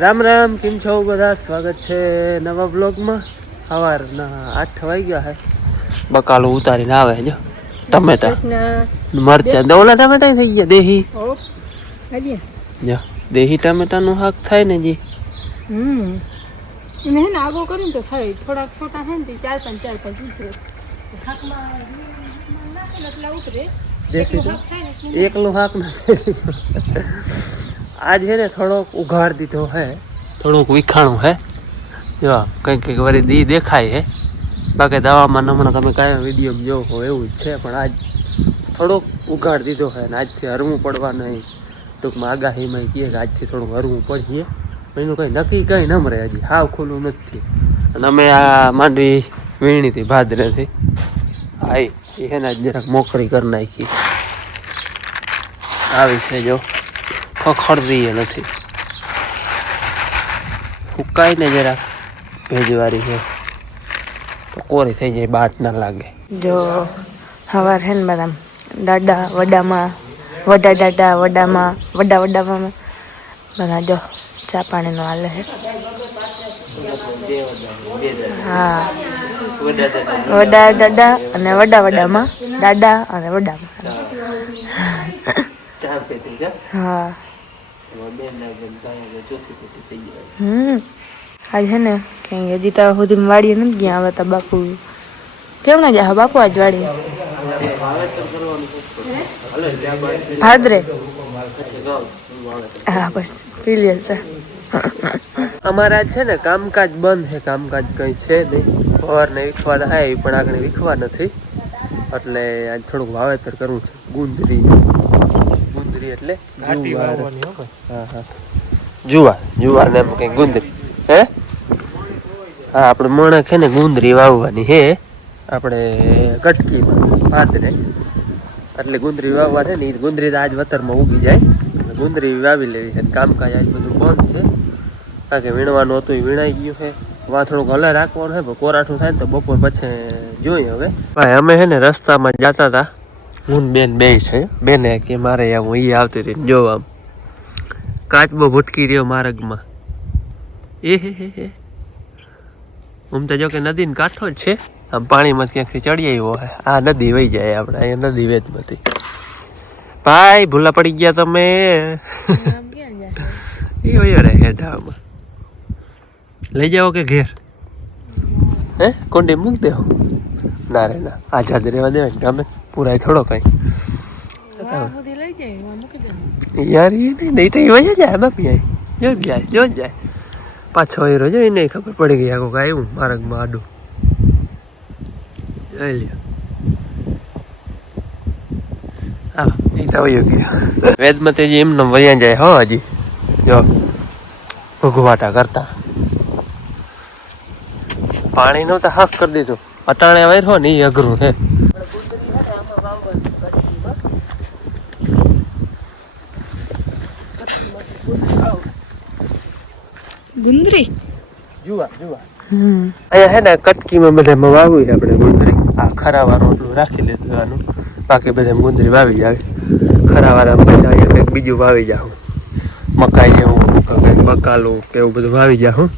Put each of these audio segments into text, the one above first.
રામ રામ, કેમ છો બધા? સ્વાગત છે નવા બ્લોગમાં. સવારના 8 વાગ્યા હે. બકાલું ઉતારીને આવે છે. ટમેટા મરચા દોલા ટમેટા થઈ ગયા દેહી. દેહી ટમેટાનું શાક થાય ને જી. એને હે ને આગો કરીને તો થાય. થોડાક છોટા હે ને 4-5 ઉતરે. શાકમાં નાખેલા ઉતરે. એકલું શાક નથી. આજ હે ને થોડોક ઉઘાડ દીધો હે, થોડુંક વિખાણું હે. જો કંઈક વળી દી દેખાય હે. બાકી દવામાં હમણાં તમે કાંઈ વિડીયો જોવો હો એવું જ છે, પણ આજ થોડોક ઉઘાડ દીધો હે ને આજથી હરવું પડવા નહીં. ટૂંકમાં આગાહીમાં કહે કે આજથી થોડુંક હરવું પડીએ. એનું કંઈ નક્કી કંઈ ન મળે, હજી હાવ ખુલ્લું નથી. અને અમે આ માંડવી વીણી હતી ભાદરેથી. હા એ હે ને જરાક મોકરી કરી નાખી આવી છે. જો ખખડતી નથી, ફૂકાય ને જરાક ભેજવારી છે તો કોરી થઈ જાય, બાટ ના લાગે. જો સવાર હે ને બધા દાદા વડામાં વડા દાદા વડામાં વડામાં બધા જો ચા પાણીનો હાલે છે. હા, વડા દાદા અને વડામાં દાદા અને વડામાં. હા આજ છે ને ક્યાંય હજી તો સુધી વાડીએ નથી ગયા. હવે તો બાપુ કેમ ના જા બાપુ આજ વાડીએ ભાદરે. હા બસ ક્લિયર છે. અમારા છે ને કામકાજ બંધ છે, કામકાજ કંઈ છે નહીં. સવારને વીખવા થાય પણ આગળ વીખવા નથી, એટલે આજ થોડુંક વાવેતર કરવું છે. ગુંદરી એટલે જુવાર ને એમ કંઈ ગુંદરી હે. હા, આપણે મણ છે ને ગુંદરી વાવવાની હે આપણે કટકીમાં ભાદરે. એટલે ગુંદરી વાવવા છે ને એ ગુંદરી આજ વતરમાં ઉગી જાય. ગુંદરી વાવી લેવી છે. કામકાજ આજ બધું બંધ છે, કારણ કે વીણવાનું હતું એ વીણાઈ ગયું છે. વા થોડુંક હલે રાખવાનું છે, પણ કોરાઠું થાય ને તો બપોર પછી જોઈએ. હવે ભાઈ અમે છે ને રસ્તામાં જતા હતા, હું બેન બે છે. બેને કે મારે આમ એ આવતી હતી જોવા, આમ કાચબો ભૂટકી રહ્યો માર્ગમાં. હે આમ તો જો કે નદીને કાંઠો જ છે. આમ પાણીમાં ક્યાંકથી ચડી આવ્યો હોય. આ નદી વહી જાય આપણે અહીંયા, નદી વેચમાંથી. ભાઈ ભૂલા પડી ગયા તમે. એ વયો રે હેઠામાં લઈ જાઓ કે ઘેર હે કોંડે મૂક દેવો. ના રે ના, આઝાદ રહેવા દેવાય ને ગમે પૂરાય થોડો કઈ યાર. એ નહીં તો એ વહી જાય બાપી. જો જાય પાછો હીરો જો એને ખબર પડી ગઈ આખું આવ્યું માર્ગમાં આડું. જોઈ લ્યો હા એ તો વયો ગયો. વેદમાં તેજી એમને વયા જાય હો. હજી જો ભૂગવાટા કરતા પાણીનું તો હક કરી દીધું. અટાણે વાયર હો ને એ અઘરું છે. ગુંદરી જુવાર અહીંયા હે ને કટકીમાં બધામાં વાવ્યું છે આપણે ગુંદરી. આ ખરાવાળું એટલું રાખી લેવાનું, બાકી બધા ગુંદરી વાવી જાય. ખરાવાળા પછી અહીંયા કંઈક બીજું વાવી જાઉં, મકાઈ જેવું કંઈક બકાલું કે એવું બધું વાવી જાઉં.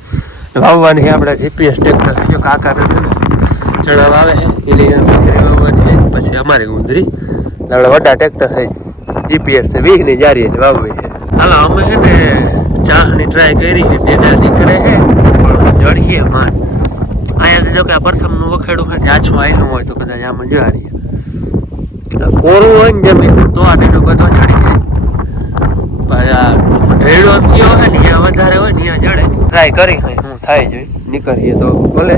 વાવવાની આપણે જીપીએસ ટ્રેક્ટર જો કાકાને ચણા વાવે છે એની ગુંદરી વાવવાની છે. પછી અમારી ગુંદરી આપણે વડા ટ્રેક્ટર થઈ જીપીએસ થી 20 ની જારી વાવવી છે. હાલો અમે છે ને ચાહની ટ્રાય કરી છે, ડેડા નીકળે છે પણ જડીએ માન. અહીંયા જો કે આ પ્રથમનું વખેડું હોય ને આછું આયલું હોય તો કદાચ આમાં જડીએ. કોરું હોય ને જમીન તો આ ડેડો બધો ચડી જાય. ઢેડો થયો હોય ને અહીંયા વધારે હોય ને અહીંયા જડે. ટ્રાય કરી હોય હું થાય જોઈ નીકળીએ તો ભલે.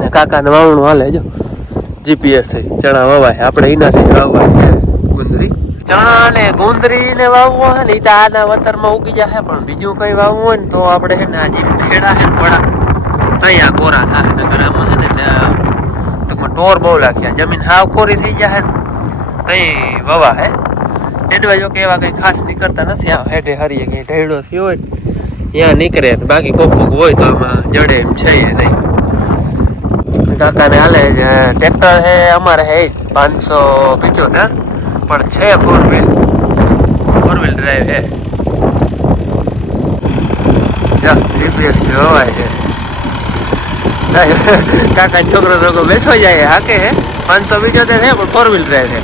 ને કાકાને વાવણું હાલે જો જીપીએસ થી ચણા વવાય. આપણે એનાથી વાવવાની ગુંદરી. ચણા ને ગુંદરી ને વાવવું હોય ને એ તો આના વતરમાં ઉગી જાય, પણ બીજું કઈ વાવવું હોય ને તો આપણે છે ને આ જે ખેડા છે ને પડા ત્યાં કોરા થાય. નગર આમાં છે ને ટૂંકમાં ટોર બહુ લાગ્યા, જમીન હાવ કોરી થઈ જાય ને તઈ વવા હે. ઢેડવા જો કે એવા કઈ ખાસ નીકળતા નથી. આ હેઠે હરીએ કઈ ઢેડો થયો હોય ને ત્યાં નીકળે, બાકી કોક હોય તો આમાં જડે એમ છે નહીં. કાકાને હાલે ટ્રેક્ટર હે અમારે હે 575 પણ છે 4 વ્હીલ ડ્રાઈવ હે. જીપીએસ થી હોવાય છે. કાકા છોકરો રોગો બેઠો જાય હાકે હે 575 હે પણ 4 વ્હીલ ડ્રાઈવ હે.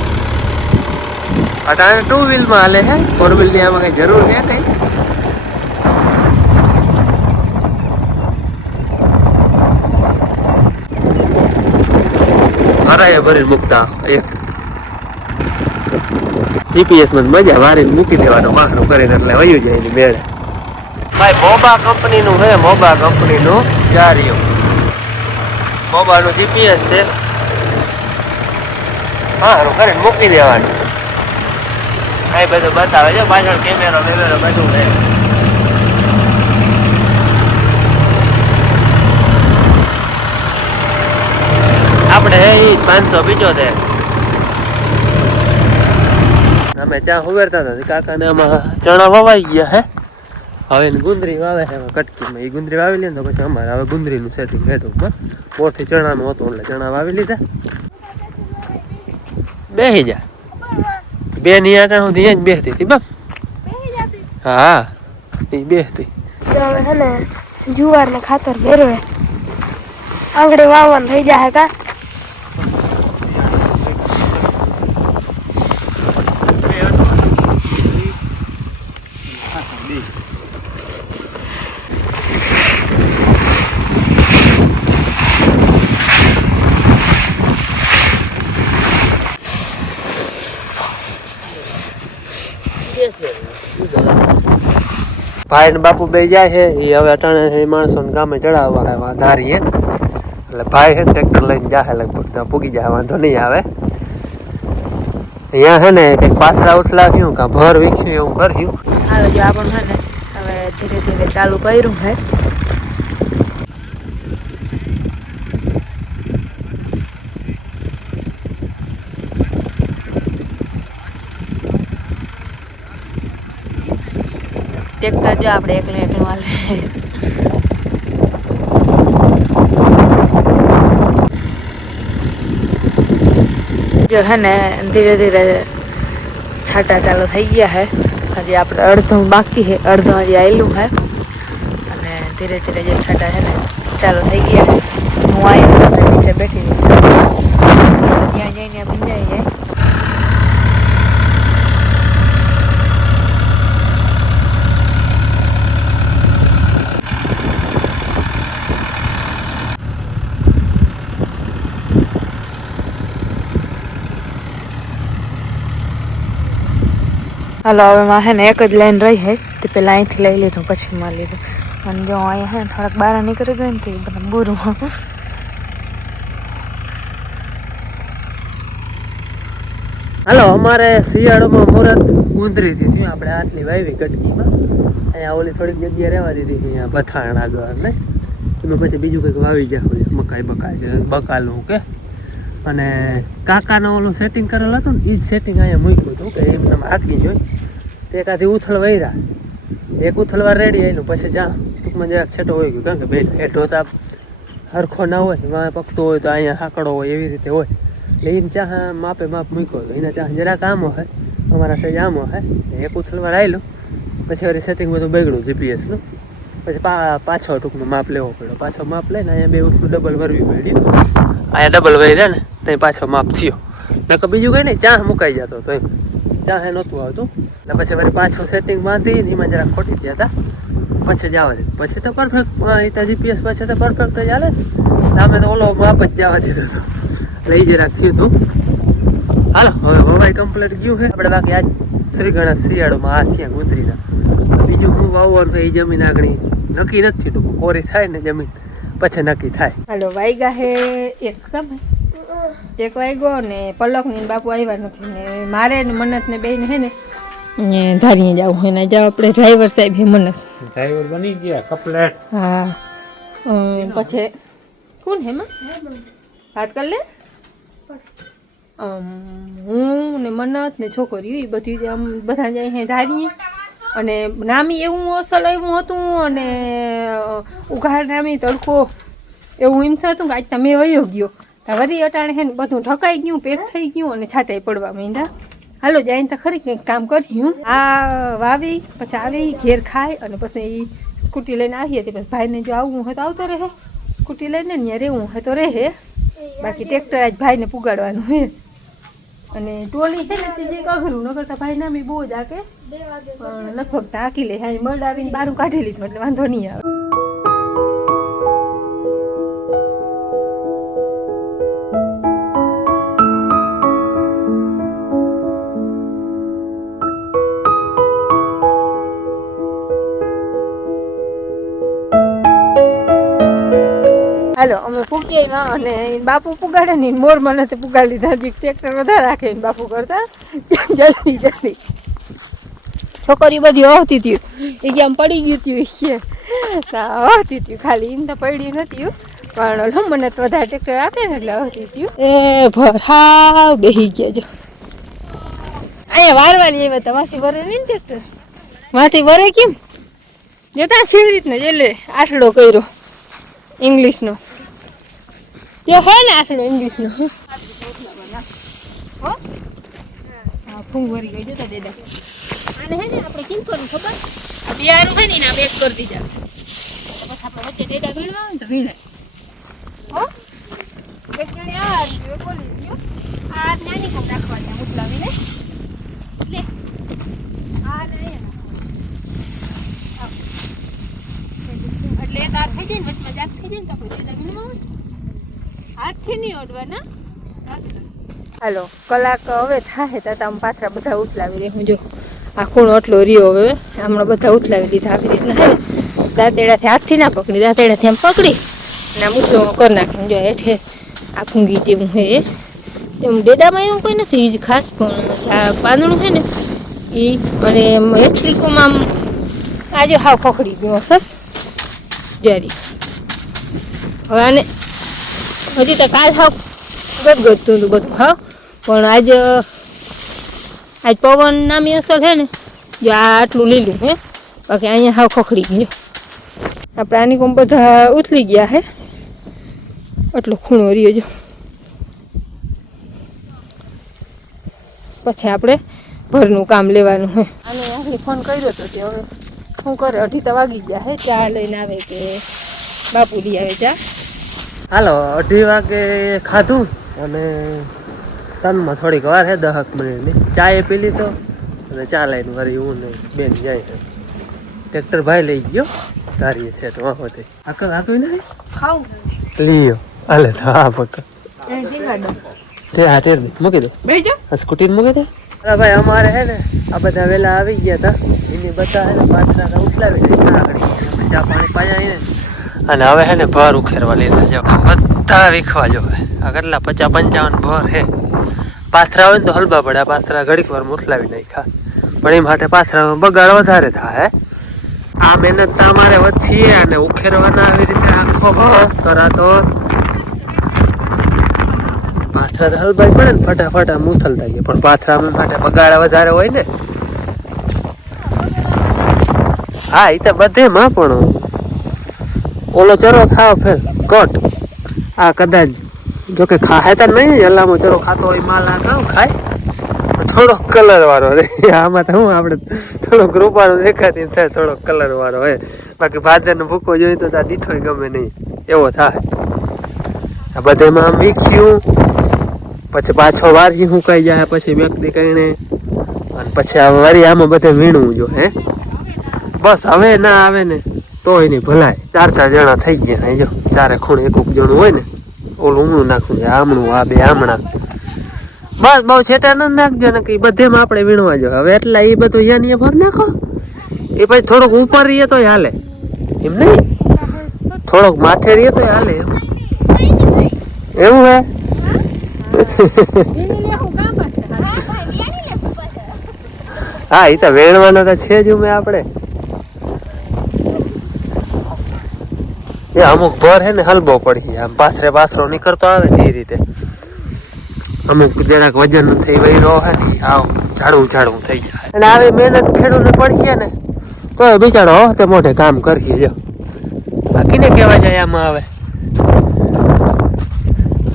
અટાણે 2 વ્હીલ માં હાલે હે, 4 વ્હીલ ની આમાં કઈ જરૂર હે કઈ. હરાય ભરી મૂકતા એક જીપીએસ માં મજા વારીને મૂકી દેવાનો માખરું કરીને એટલે વયું જાય એની મેળે. ભાઈ મોબા કંપની નું હે, મોબા કંપની નું જારિયો મોબા નું જીપીએસ છે. માખરું કરીને મૂકી દેવાનું. આ બધું બતાવે છે પાછળ કેમેરો બેમેરો બધું હે. આપણે હે 575. અમે ચા ઉવેરતા હતા કાકાને આમાં ચણા વવાઈ ગયા હે. હવે ગુંદરી વાવે છે કટકીમાં. એ ગુંદરી વાવી લે તો પછી અમારે હવે ગુંદરીનું સેટિંગ હે ટૂંકમાં. પોરથી ચણાનું હતું એટલે ચણા વાવી લીધા. બેસી જા બે ની આટા સુધી અહીંયા જ બેસતી હતી બાપ. હા એ બેસતી. હવે હે ને જુવાર ને ખાતર ભેરવે આંગળે વાવવાનું થઈ જાય કા. ભાઈ ને બાપુ બે જાય છે. એ હવે અટાણે માણસો ગામે ચડાવવા આવ્યા ધારીએ એટલે ભાઈ છે ટ્રેક્ટર લઈને જાય લગભગ તો પૂગી જાય, વાંધો નહીં આવે. અહીંયા છે ને કંઈક પાછળ ઉછલા થયું કાં ભર વીખ્યું એવું કર્યું. હાલો જો આપણું છે ને હવે ધીરે ધીરે ચાલુ કર્યું છે. ટ્રેક્ટર જો આપણે એકલું હાલે. જો હે ને ધીરે ધીરે છાંટા ચાલુ થઈ ગયા છે. હજી આપણે અડધું બાકી છે, અડધું હજી આવેલું છે. અને ધીરે ધીરે જે છાંટા છે ને ચાલુ થઈ ગયા છે. હું આવી નીચે બેઠી હતી ત્યાં જઈને ભીંજાઈ જાય. હાલો હવે માં હે ને એક જ લાઈન રહી છે તે પેલા અહીંથી લઈ લીધું પછી માં લીધું. અને જો અહીંયા હે થોડાક બહાર નીકળી ગયું ને તો એ બધા બુરું. હાલો અમારે શિયાળામાં મુહૂર્ત ગુંદરીથી થયું. આપણે આટલી વાવી કટકીમાં. અહીંયા ઓલી થોડીક જગ્યા રહેવા દીધી અહીંયા ભથાણ આગળ ને એમાં પછી બીજું કંઈક વાવી જાય મકાઈ બકાલું કે. અને કાકાનો ઓલું સેટિંગ કરેલું હતું ને એ જ સેટિંગ અહીંયા મૂક્યું હતું કે એમને હાકી જોઈ તે એકાથી ઉથલ વૈરા એક ઉથલવા રેડી આવેલું પછી જ્યાં ટૂંકમાં જરાક છેટો હોય ગયું કારણ કે બે હેઠો તાપ હરખો ના હોય વાં પકતો હોય તો અહીંયા હાકડો હોય એવી રીતે હોય એટલે એને ચાહ માપે માપ મૂક્યો હતો. એના ચાહ જરાક આમો હોય અમારા સાઈજ આમો હોય એક ઉથલવા આવેલું પછી વળી સેટિંગ બધું બગડ્યું જીપીએસનું. પછી પાછો ટૂંકમાં માપ લેવો પડ્યો. પાછો માપ લઈને અહીંયા બે વસ્તુ ડબલ ભરવી પડી. અહીંયા ડબલ વહી રહ્યા ને તો પાછો માપ થયો નકર બીજું કંઈ નહીં ચાહ મુકાઈ જતો તો એમ ચાહે નહોતું આવતું. ને પછી વળી પાછું સેટિંગ બાંધી એમાં જરાક ખોટી ગયા હતા પછી જવા દે પછી તો પરફેક્ટ ત્યાં જીપીએસ પછી તો પરફેક્ટ જ હાલે. અમે તો ઓલો માપ જ જવા દીધો હતો એટલે એ જરાક થયું હતું. હાલો હવે હવાઈ કમ્પ્લીટ ગયું છે આપણે. બાકી આજ શ્રી ગણેશ શિયાળોમાં આ થયા ગુંદરીના. બીજું હું વાવવાનું એ જમીન આગળ નક્કી નથી ટૂંકું કોરી થાય ને જમીન પછી નક્કી થાય. હાલો વાગ્યા હે એક વાગ્યો ને પલકની બાપુ આવ્યા નથી ને મારે ને મન્નત ને બેન હે ને ધારીએ જવું હોય ને જાવ આપણે ડ્રાઈવર સાહેબ હે મન્નત ડ્રાઈવર બની ગયા કપલેટ. હા પછી કોણ હે માં વાત કર લે. હું ને મન્નત ને છોકરીઓ એ બધી આમ બધા જાય હે ધારીએ. અને નામી એવું અસલ એવું હતું અને ઉઘાડ નામી તડકો એવું એમ થતું કે આજ તમે વયો ગયો વરી અટાણે હે ને બધું ઢકાઈ ગયું પેક થઈ ગયું અને છાંટાઈ પડવા માંડ્યા. હાલો જાય તો ખરી કંઈક કામ કર્યું. આ વાવી પછી આવી ઘેર ખાય અને પછી સ્કૂટી લઈને આવીએ તે પછી ભાઈને જો આવવું હોય તો આવતો રહે, સ્કૂટી લઈને ત્યાં રહેવું હોય તો રહે, બાકી ટ્રેક્ટર આજ ભાઈને પુગાડવાનું હે. અને ટોલી છે ને તે જે અઘરું ન કરતા ભાઈ નામી બહુ જ આકે પણ લગભગ ટાંકી લે. હા મળ આવીને બારું કાઢી લીધું એટલે વાંધો નહીં આવે. હાલો અમે પૂગી આવ્યા અને બાપુ પુગાડે ને મોર મને તો પુગાડી લીધા. હજી ટ્રેક્ટર વધારે રાખે ને બાપુ કરતા જલ્દી જલ્દી. છોકરી બધી વહતી હતી એ કે આમ પડી ગયું હતું વહતી હતી ખાલી એમ તો પડી નથી પણ મને તો વધારે ટ્રેક્ટર રાખે ને એટલે વહતી હતી. એ ભરાવ બેસી ગયા જો અહીંયા વારવાની એમાં તમારથી વરે નહીં ને ટ્રેક્ટર માંથી વરે કેમ જતા કેવી રીતના એટલે આટલો કર્યો ઇંગ્લિશનો જે હે ને આટલો ઇંગ્લિશનો હા ફૂંગ ભરી ગઈ જતા દેદા. આને હે ને આપણે કેમ કરવું ખબર આ બિયારું છે ને બેક કરી દીધા પછી આપણે વચ્ચે દેદા ભીણવા આવે ને તો ભીણે હો એક જણે આ રીતે બોલી ગયો આ નાની કોમ રાખવાની ઉઠલાવીને લે આ નહીં એટલે એક હાથ થઈ જાય ને વચમાં જાગ થઈ જાય ને તો આપણે દેદા ભીણવા હાથથી નહીં ઓડવાના. હાલો કલાક હવે થાય તો આમ પાથરા બધા ઉથલાવી દે. હું જો આ ખૂણો આટલો રહ્યો હવે હમણાં બધા ઉથલાવી દીધા આવી રીતના હે ને દાંતેડાથી હાથથી ના પકડી દાંતેડાથી આમ પકડી અને આમ ઊંચો કરી નાખી. જો હેઠે આ ફૂંગી જેવું હે એમ ડેડામાં એવું કોઈ નથી એ જ ખાસ પણ આ પાંદડું છે ને એ અને એટલીકમાં આમ આજે હાવ ખખડી ગયું સર જારી. હવે આને હજી તો કાલ હાવ ગદગદતું હતું બધું હા પણ આજ પવન નામી અસર છે ને જો આ આટલું લીલું હે બાકી અહીંયા હાવ ખખડી ગયું. આપણે આની કોમ બધા ઉથલી ગયા હે આટલો ખૂણો રહ્યો જો. પછી આપણે ભરનું કામ લેવાનું હે. આને આખલી ફોન કર્યો હતો તે હવે શું કરે 2:30 વાગી ગયા હે. ચા લઈને આવે કે બાપુ લઈ આવે ચા. હાલો 2:30 વાગે ખાધું અને તનમાં થોડીક વાર હે 10 મિનિટની ચા એ પી લીધો અને ચા લઈને વળી હું ને બેન જાય છે. ટ્રેક્ટર ભાઈ લઈ ગયો ધારીએ છે તો વાંધો આકલ આપી નથી ખાવું લીયો હાલે તો હા પક્કા તે હા તે મૂકી દો બેજો સ્કૂટી મૂકી દે. અરે ભાઈ અમારે હે ને આ બધા વહેલા આવી ગયા હતા એની બધા હે ને પાછા ઉઠલાવી દઈ આગળ ચા પાણી પાયા ને અને હવે હે ને ભર ઉખેરવા લીધા જો બધા વીખવા જો આ કેટલા 50-55 ભર હે. પાથરા હોય ને તો હલબા પડે પાથરા ઘડીક વાર ઉથલાવી નાખ્યા પણ એ માટે પાથરા બગાડ વધારે થાય હે. આ મહેનત તો અમારે વધીએ અને ઉખેરવાના આવી રીતે આખો કરાતો પાથરા હલબાઈ પડે ને ફટાફટ આમ ઉથલતા જાય પણ પાથરા માટે બગાડ વધારે હોય ને. હા એ તો બધેમાં પણ ઓલો ચરો ખાવ ફેર કટ આ કદાચ જોકે ખાય તો નહીં હલામો ચરો ખાતો હોય માલ આ ખાવ ખાય થોડોક કલર વાળો રે આમાં તો હું આપણે થોડોક રૂપાળો દેખાતી થાય થોડોક કલર વાળો હોય બાકી ભાદરનો ભૂકો જોઈએ તો ત્યાં દીઠોય ગમે નહીં એવો થાય. આ બધેમાં આમ વીખ્યું પછી પાછો વારી સુકાઈ જાય પછી મેકદી કહીને અને પછી આ વારી આમાં બધે વીણવું જો હે બસ હવે ના આવે ને તો એની ભલાય 4-4 જણા થઈ ગયા જો ચારે ખૂણે એક જણું હોય ને ઓલું ઊમણું નાખવું આમણું આ બે આમણા બસ બહુ છેટા ન નાખજો ને કે બધેમાં આપણે વીણવા જો હવે એટલા એ બધું યાની ભર નાખો એ પછી થોડોક ઉપર રહીએ તો હાલે એમ નહીં થોડોક માથે રહીએ તો હાલે એવું હે. હા એ તો વેણવાના તો છે જ મેં આપણે એ અમુક ભર હે ને હલબો પડી આમ પાથરો નીકળતો આવે ને એ રીતે અમુક જરાક વજન થઈ વહીરો હે ને આવ ઝાડું થઈ જાય અને આવી મહેનત ખેડૂતને પડીએ ને તો એ બિચારો તે મોઢે કામ કરીએ જો બાકી ને કહેવા જાય આમાં આવે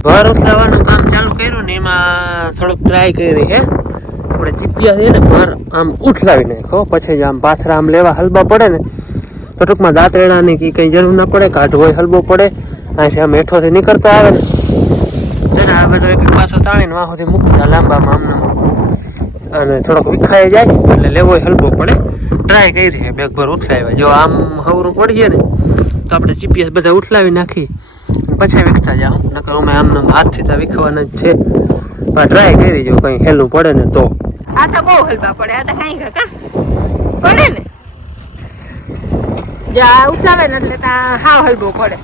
ભર ઉથલાવાનું કામ ચાલુ કર્યું ને એમાં થોડુંક ટ્રાય કરી હે આપણે ચીપિયા છે ને ભર આમ ઉથલાવી નાખો પછી આમ પાથરા આમ લેવા હલબા પડે ને તો ટૂંકમાં દાંતરેડાની કંઈ જરૂર ના પડે, કાઢવો હોય હલવો પડે, અહીંથી આમ હેઠોથી નીકળતો આવે ને તેને આ બધો એક પાછો તાણીને વાં સુધી મૂકી દે લાંબામાં આમને અને થોડોક વિખાઈ જાય એટલે લેવો હોય હલવો પડે. ટ્રાય કરી બેગભર ઉઠલાવ્યા, જો આમ હવરું પડીએ ને તો આપણે જીપીએસ બધા ઉઠલાવી નાખી પછી વીખતા જાઉં, નકર અમે આમને હાથથી તો વીખવાના જ છે. પણ ટ્રાય કરી જો કંઈ હેલું પડે ને તો. આ તો બહુ હલવા પડે, આ તો કઈ કાકા પડે ને જ્યાં ઉઠલાવે ને એટલે ત્યાં હાવ હલવો પડે.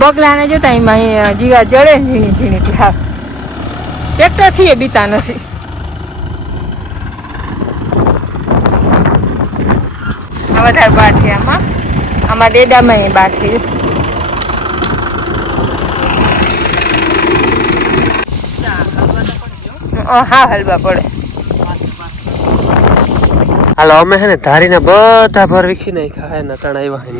બગલાને જતા એમાં જીવા જડે ઝીણી ઝીણી હાવ ટ્રેક્ટરથી એ બીતા નથી. આ વધારે બાર છે આમાં ડેડામાં એ બાર છે. હા હલવા પડે. હાલો અમે છે ને ધારીને બધા ભર વીખી નાખ્યા હે ને ત્રણ આવ્યા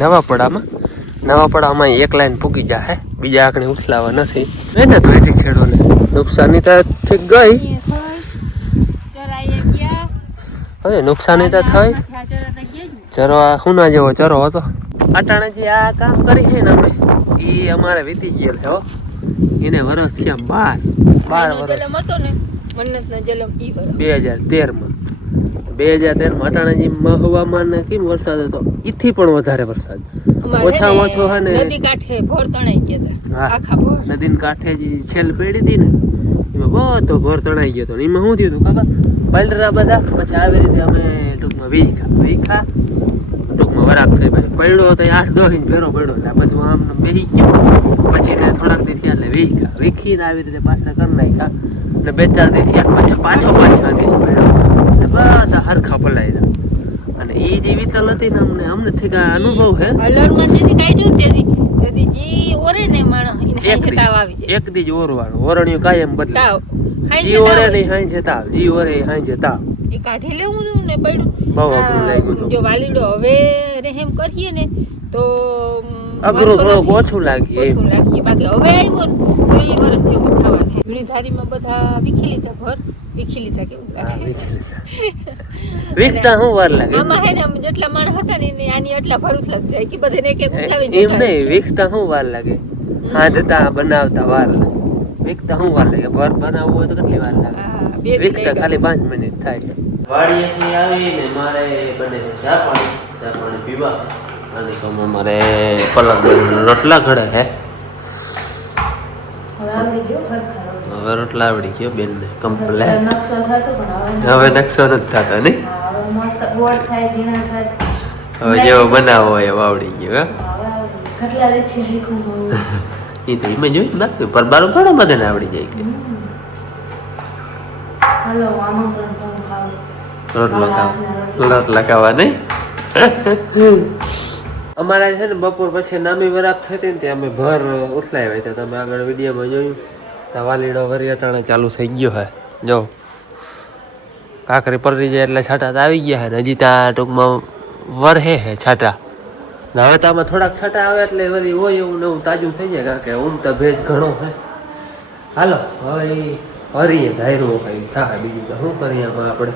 નવા પડામાં એક લાઈન પૂગી જાય, બીજા આંકડે ઉઠલાવા નથી. મહેનત વધી ખેડૂને, નુકસાની તો ઠીક ગઈ, હવે નુકસાની તો થઈ. ચરો આ હુના જેવો ચરો હતો. અટાણે જે આ કામ કરી છે ને અમે એ અમારે વીતી ગયેલ છે હો. એને વર્ષ થયા 12 વર્ષ. 2013માં અટાણે જે મહવામાં ને કેમ વરસાદ હતો ઈથી પણ વધારે વરસાદ, ઓછામાં ઓછો હે ને નદી કાંઠે ભોર તણાઈ ગયા હતા. આખા ભોર નદીની કાંઠે જે છેલ પડી હતી ને એમાં બધો ભોર તણાઈ ગયો હતો. એમાં શું થયું હતું કાકા, પલરા બધા પછી આવી રીતે અમે ટૂંકમાં વીખા ટૂંકમાં વરાક થઈ, પછી પડ્યો તો 8-10 ઇંચ ભેરો પડ્યો એટલે આ બધું આમ બેસી ગયું. પછી ને થોડાક દી ત્યાં એટલે વીખીને આવી રીતે પાછા કરી નાખ્યા ને 2-4 દી થયા પછી પાછા પડ્યો બધા હરખા પલાયરા. અને એ જે વિતલ હતી ને અમને થઈ ગયા અનુભવ છે. હલરમાં જેથી કાઢ્યું ને તેથી જી ઓરે ને માણસ એને હાઈ તાવ આવી જાય. એક દી જ ઓરવાનું, ઓરણિયું કાયમ બદલે. જી ઓરે નહીં હાઈ જતા, જી ઓરે હાઈ જતા. એ કાઢી લેવું હતું ને પડ્યું બહુ અઘરું લાગ્યું હતું. જો વાલીડો હવે રહેમ કરીએ ને તો અઘરું થોડુંક ઓછું લાગીએ. બાકી હવે આવ્યો ને તો એ વર્ષ જેવું થવા છે. ઝાડીમાં બધા વીખી લીધા કેવું લાગે. વીખતા શું વાર લાગે આમાં હે ને જેટલા માણસ હતા ને આની એટલા ભરું જ લાગી જાય કે બધાને એક ઉઠાવી એમ નહીં. વીખતા શું વાર લાગે, હાંધતા બનાવતા વાર લાગે. વીખતા શું વાર લાગે, ભર બનાવવું હોય તો કેટલી વાર લાગે. વીખતા ખાલી 5 મિનિટ થાય છે. વાડીએથી આવીને મારે બને ચા પાણી પીવા અને તો મારે પલક રોટલા ઘડે હે. હવે રોટલા આવડી ગયો બેનને કમ્પ્લેટ. હવે નકશો નથી થતો નહીં, હવે જેવો બનાવો હોય એવો આવડી ગયો. એ તો એમાં જોયું બાકી પરબારું થોડા બધાને આવડી જાય કે રોટલા ખાવા નહીં. અમારા છે ને બપોર પછી નામી વરાપ થતી ને ત્યાં અમે ભર ઉઠલાવ્યા હતા. તમે આગળ વિડીયોમાં જોયું તો વાલીડો વરિયાટાણે ચાલુ થઈ ગયો હે. જો કાંકરી પડી જાય એટલે છાંટા તો આવી ગયા હે ને હજી ત્યાં ટૂંકમાં વરહે હે છાંટા. હવે તો આમાં થોડાક છાંટા આવે એટલે વળી હોય એવું નવું તાજું થઈ જાય, કારણ કે ઊંઘતા ભેજ ઘણો હે. હાલો હવે હરીએ ધાર્યું કંઈ થાય, બીજું તો શું કરીએ આમાં આપણે.